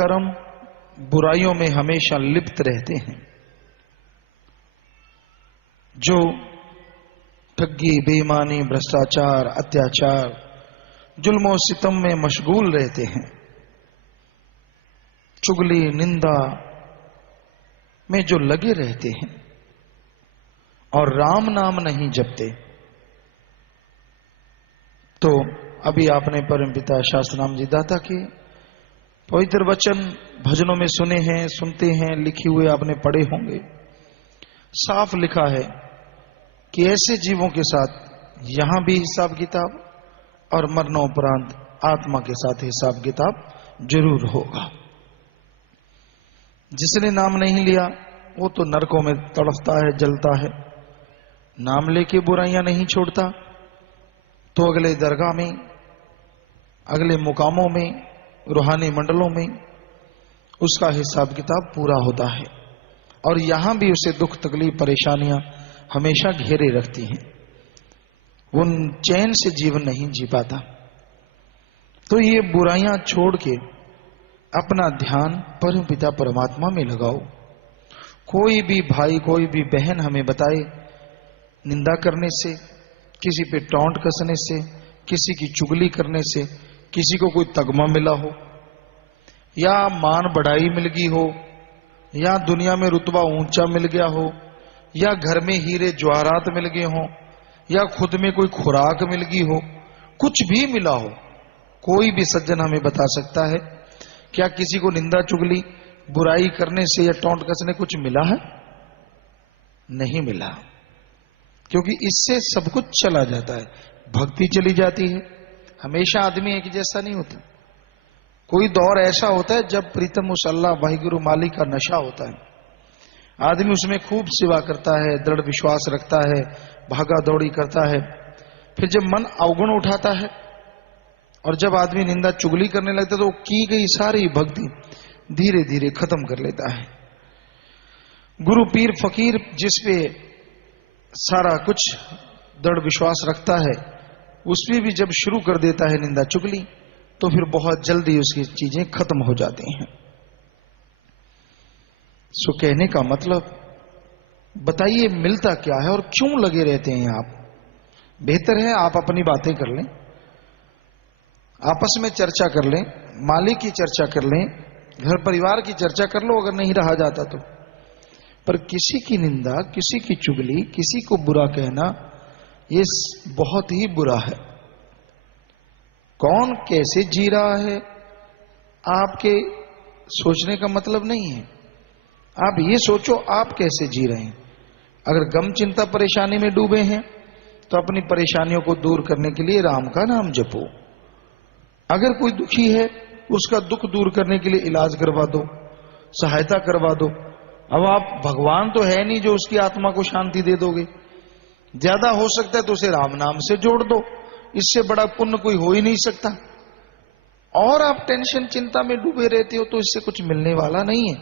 कर्म बुराइयों में हमेशा लिप्त रहते हैं, जो ठगी, बेईमानी, भ्रष्टाचार, अत्याचार, जुल्म और सितम में मशगूल रहते हैं, चुगली निंदा में जो लगे रहते हैं और राम नाम नहीं जपते, तो अभी आपने परमपिता शास्त्रनाम जी दाता के पवित्र वचन भजनों में सुने हैं, सुनते हैं, लिखे हुए आपने पढ़े होंगे। साफ लिखा है कि ऐसे जीवों के साथ यहां भी हिसाब किताब और मरणोपरांत आत्मा के साथ हिसाब किताब जरूर होगा। जिसने नाम नहीं लिया वो तो नरकों में तड़फता है, जलता है। नाम लेके बुराइयां नहीं छोड़ता तो अगले दरगाह में, अगले मुकामों में, रूहानी मंडलों में उसका हिसाब किताब पूरा होता है और यहां भी उसे दुख, तकलीफ, परेशानियां हमेशा घेरे रखती हैं। वो चैन से जीवन नहीं जी पाता। तो ये बुराइयां छोड़ के अपना ध्यान परमपिता परमात्मा में लगाओ। कोई भी भाई, कोई भी बहन हमें बताए निंदा करने से, किसी पे टोंट कसने से, किसी की चुगली करने से, किसी को कोई तगमा मिला हो या मान बढ़ाई मिल गई हो या दुनिया में रुतबा ऊंचा मिल गया हो या घर में हीरे जवाहरात मिल गए हो या खुद में कोई खुराक मिल गई हो, कुछ भी मिला हो, कोई भी सज्जन हमें बता सकता है क्या किसी को निंदा, चुगली, बुराई करने से या टोंट कसने कुछ मिला है? नहीं मिला, क्योंकि इससे सब कुछ चला जाता है, भक्ति चली जाती है। हमेशा आदमी एक जैसा नहीं होता। कोई दौर ऐसा होता है जब प्रीतम उस अल्लाह वाहिगुरु मालिक का नशा होता है, आदमी उसमें खूब सेवा करता है, दृढ़ विश्वास रखता है, भागा दौड़ी करता है। फिर जब मन अवगुण उठाता है और जब आदमी निंदा, चुगली करने लगता है तो की गई सारी भक्ति धीरे धीरे खत्म कर लेता है। गुरु, पीर, फकीर जिस पे सारा कुछ दृढ़ विश्वास रखता है, उसमें भी जब शुरू कर देता है निंदा, चुगली, तो फिर बहुत जल्दी उसकी चीजें खत्म हो जाती हैं। सो कहने का मतलब, बताइए मिलता क्या है और क्यों लगे रहते हैं आप? बेहतर है आप अपनी बातें कर लें, आपस में चर्चा कर लें, मालिक की चर्चा कर लें, घर परिवार की चर्चा कर लो अगर नहीं रहा जाता तो। पर किसी की निंदा, किसी की चुगली, किसी को बुरा कहना, ये बहुत ही बुरा है। कौन कैसे जी रहा है आपके सोचने का मतलब नहीं है। आप ये सोचो आप कैसे जी रहे हैं। अगर गम, चिंता, परेशानी में डूबे हैं तो अपनी परेशानियों को दूर करने के लिए राम का नाम जपो। अगर कोई दुखी है उसका दुख दूर करने के लिए इलाज करवा दो, सहायता करवा दो। अब आप भगवान तो है नहीं जो उसकी आत्मा को शांति दे दोगे, ज्यादा हो सकता है तो उसे राम नाम से जोड़ दो, इससे बड़ा पुण्य कोई हो ही नहीं सकता। और आप टेंशन, चिंता में डूबे रहते हो तो इससे कुछ मिलने वाला नहीं है।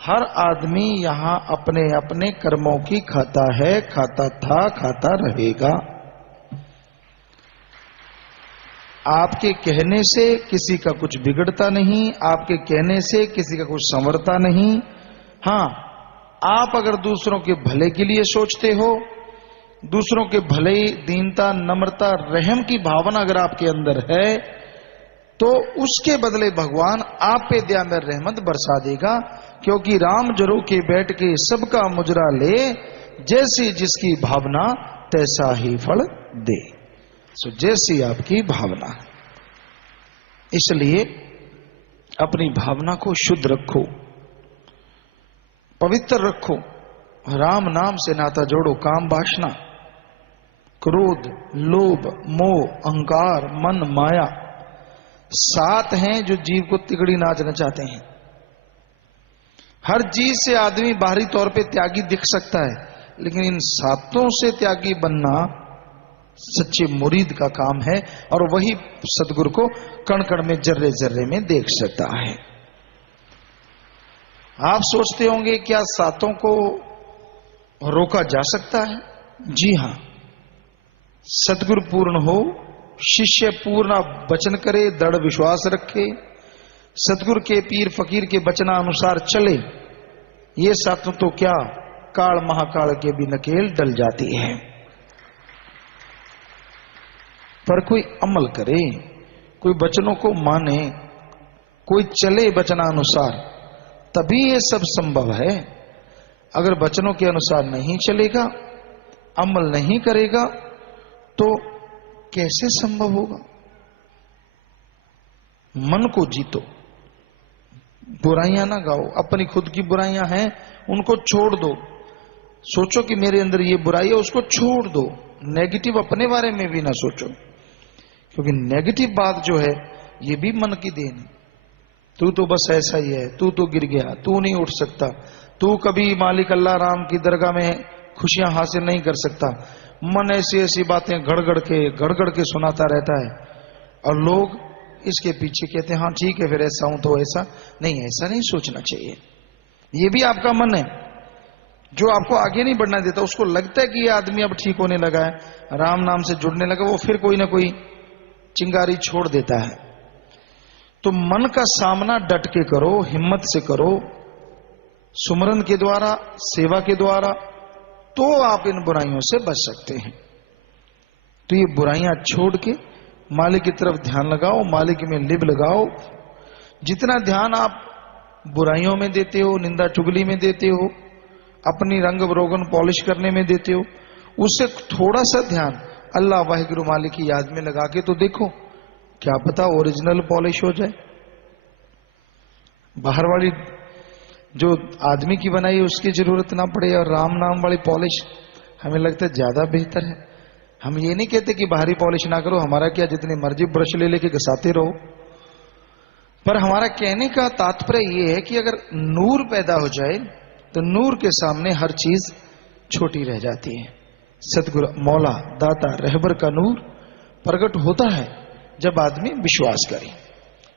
हर आदमी यहां अपने अपने कर्मों की खाता है, खाता था, खाता रहेगा। आपके कहने से किसी का कुछ बिगड़ता नहीं, आपके कहने से किसी का कुछ संवरता नहीं। हां, आप अगर दूसरों के भले के लिए सोचते हो, दूसरों के भले, दीनता, नम्रता, रहम की भावना अगर आपके अंदर है, तो उसके बदले भगवान आप पे दया में रहमत बरसा देगा। क्योंकि राम जरो के बैठ के सबका मुजरा ले, जैसी जिसकी भावना तैसा ही फल दे। सो जैसी आपकी भावना, इसलिए अपनी भावना को शुद्ध रखो, पवित्र रखो, राम नाम से नाता जोड़ो। काम, वासना, क्रोध, लोभ, मोह, अहंकार, मन, माया, 7 हैं जो जीव को तिगड़ी नाच नचाते हैं। हर चीज से आदमी बाहरी तौर पे त्यागी दिख सकता है, लेकिन इन 7 से त्यागी बनना सच्चे मुरीद का काम है और वही सदगुरु को कण कण में, जर्रे जर्रे में देख सकता है। आप सोचते होंगे क्या 7 को रोका जा सकता है? जी हां, सदगुरु पूर्ण हो, शिष्य पूर्ण वचन करे, दृढ़ विश्वास रखे, सतगुरु के पीर फकीर के बचना अनुसार चले, ये साथ तो क्या काल महाकाल के भी नकेल डल जाती है। पर कोई अमल करे, कोई वचनों को माने, कोई चले वचनानुसार, तभी ये सब संभव है। अगर वचनों के अनुसार नहीं चलेगा, अमल नहीं करेगा, तो कैसे संभव होगा। मन को जीतो, बुराइयां ना गाओ, अपनी खुद की बुराइयां हैं उनको छोड़ दो। सोचो कि मेरे अंदर ये बुराई है, उसको छोड़ दो। नेगेटिव अपने बारे में भी ना सोचो, क्योंकि नेगेटिव बात जो है ये भी मन की देन है। तू तो बस ऐसा ही है, तू तो गिर गया, तू नहीं उठ सकता, तू कभी मालिक अल्लाह राम की दरगाह में खुशियां हासिल नहीं कर सकता। मन ऐसी ऐसी बातें गड़गड़ के सुनाता रहता है, और लोग इसके पीछे कहते हैं हाँ ठीक है फिर ऐसा हूं तो ऐसा नहीं। ऐसा नहीं सोचना चाहिए। ये भी आपका मन है जो आपको आगे नहीं बढ़ना देता। उसको लगता है कि ये आदमी अब ठीक होने लगा है, राम नाम से जुड़ने लगा, वो फिर कोई ना कोई चिंगारी छोड़ देता है। तो मन का सामना डट के करो, हिम्मत से करो, सुमरन के द्वारा, सेवा के द्वारा, तो आप इन बुराइयों से बच सकते हैं। तो ये बुराइयां छोड़ के मालिक की तरफ ध्यान लगाओ, मालिक में लिब लगाओ। जितना ध्यान आप बुराइयों में देते हो, निंदा चुगली में देते हो, अपनी रंग रोगन पॉलिश करने में देते हो, उससे थोड़ा सा ध्यान अल्लाह वाहिगुरु मालिक की याद में लगा के तो देखो, क्या पता ओरिजिनल पॉलिश हो जाए। बाहर वाली जो आदमी की बनाई उसकी जरूरत ना पड़े, और राम नाम वाली पॉलिश हमें लगता है ज्यादा बेहतर है। हम ये नहीं कहते कि बाहरी पॉलिश ना करो, हमारा क्या, जितनी मर्जी ब्रश ले लेके घसाते रहो। पर हमारा कहने का तात्पर्य यह है कि अगर नूर पैदा हो जाए तो नूर के सामने हर चीज छोटी रह जाती है। सतगुरु मौला दाता रहबर का नूर प्रकट होता है जब आदमी विश्वास करे,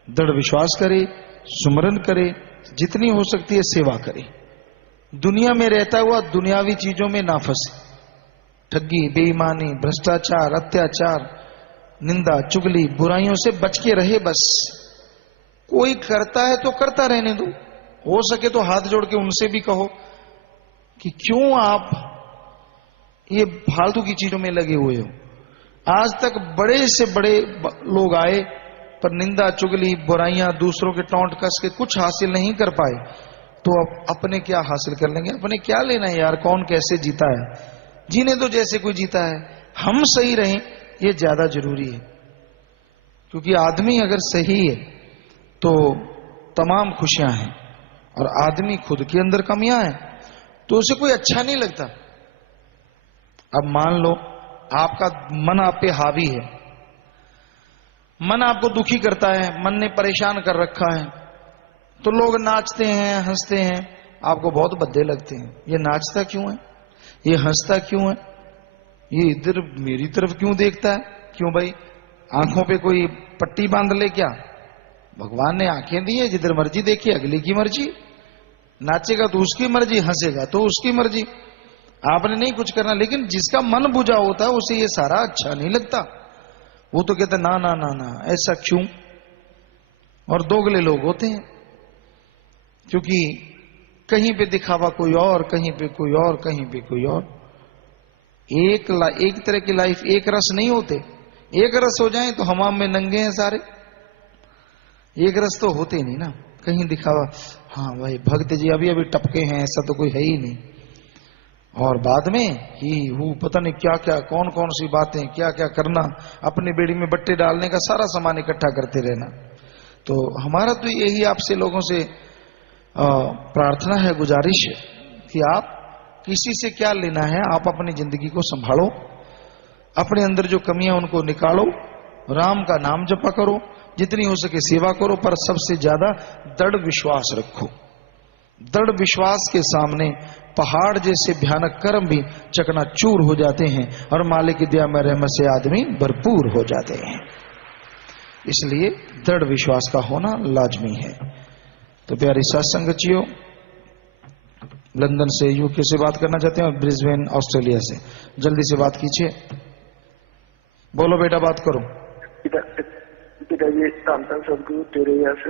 दृढ़ विश्वास करे, सुमरन करे, जितनी हो सकती है सेवा करे, दुनिया में रहता हुआ दुनियावी चीजों में ना फंसे। ठगी, बेईमानी, भ्रष्टाचार, अत्याचार, निंदा चुगली, बुराइयों से बच के रहे। बस कोई करता है तो करता रहने दो, हो सके तो हाथ जोड़ के उनसे भी कहो कि क्यों आप ये फालतू की चीजों में लगे हुए हो। आज तक बड़े से बड़े लोग आए पर निंदा चुगली बुराइयां दूसरों के टोंट कस के कुछ हासिल नहीं कर पाए, तो अब अपने क्या हासिल कर लेंगे। अपने क्या लेना है यार, कौन कैसे जीता है, जीने तो जैसे कोई जीता है। हम सही रहें ये ज्यादा जरूरी है, क्योंकि आदमी अगर सही है तो तमाम खुशियां हैं, और आदमी खुद के अंदर कमियां हैं तो उसे कोई अच्छा नहीं लगता। अब मान लो आपका मन आप पे हावी है, मन आपको दुखी करता है, मन ने परेशान कर रखा है, तो लोग नाचते हैं, हंसते हैं, आपको बहुत भद्दे लगते हैं। ये नाचता क्यों है, ये हंसता क्यों है, ये इधर मेरी तरफ क्यों देखता है, क्यों भाई आंखों पे कोई पट्टी बांध ले क्या? भगवान ने आंखें दी है, जिधर मर्जी देखिए, अगली की मर्जी। नाचेगा तो उसकी मर्जी, हंसेगा तो उसकी मर्जी, आपने नहीं कुछ करना। लेकिन जिसका मन बुझा होता है उसे ये सारा अच्छा नहीं लगता, वो तो कहता ना ना ना ना ऐसा क्यों। और दोगले लोग होते हैं, क्योंकि कहीं पे दिखावा कोई और, कहीं पे कोई और, कहीं पे कोई और। एक तरह की लाइफ, एक रस नहीं होते। एक रस हो जाए तो हमाम में नंगे हैं सारे, एक रस तो होते नहीं ना। कहीं दिखावा, हाँ भाई भक्त जी अभी अभी टपके हैं, ऐसा तो कोई है ही नहीं। और बाद में ही वो पता नहीं क्या क्या, कौन कौन सी बातें, क्या क्या करना, अपनी बेड़ी में बट्टे डालने का सारा सामान इकट्ठा करते रहना। तो हमारा तो यही आपसे लोगों से प्रार्थना है, गुजारिश है कि आप किसी से क्या लेना है, आप अपनी जिंदगी को संभालो, अपने अंदर जो कमियां उनको निकालो, राम का नाम जपा करो, जितनी हो सके सेवा करो, पर सबसे ज्यादा दृढ़ विश्वास रखो। दृढ़ विश्वास के सामने पहाड़ जैसे भयानक कर्म भी चकनाचूर हो जाते हैं, और मालिक की दया में रहमत से आदमी भरपूर हो जाते हैं। इसलिए दृढ़ विश्वास का होना लाजमी है। तो प्यारी सत्संगचियों, लंदन से यूके से बात करना चाहते हैं और ब्रिस्बेन ऑस्ट्रेलिया से, जल्दी से बात कीजिए। बोलो बेटा, बात करो। पिताजी, धन धन सदगुरु तेरे यश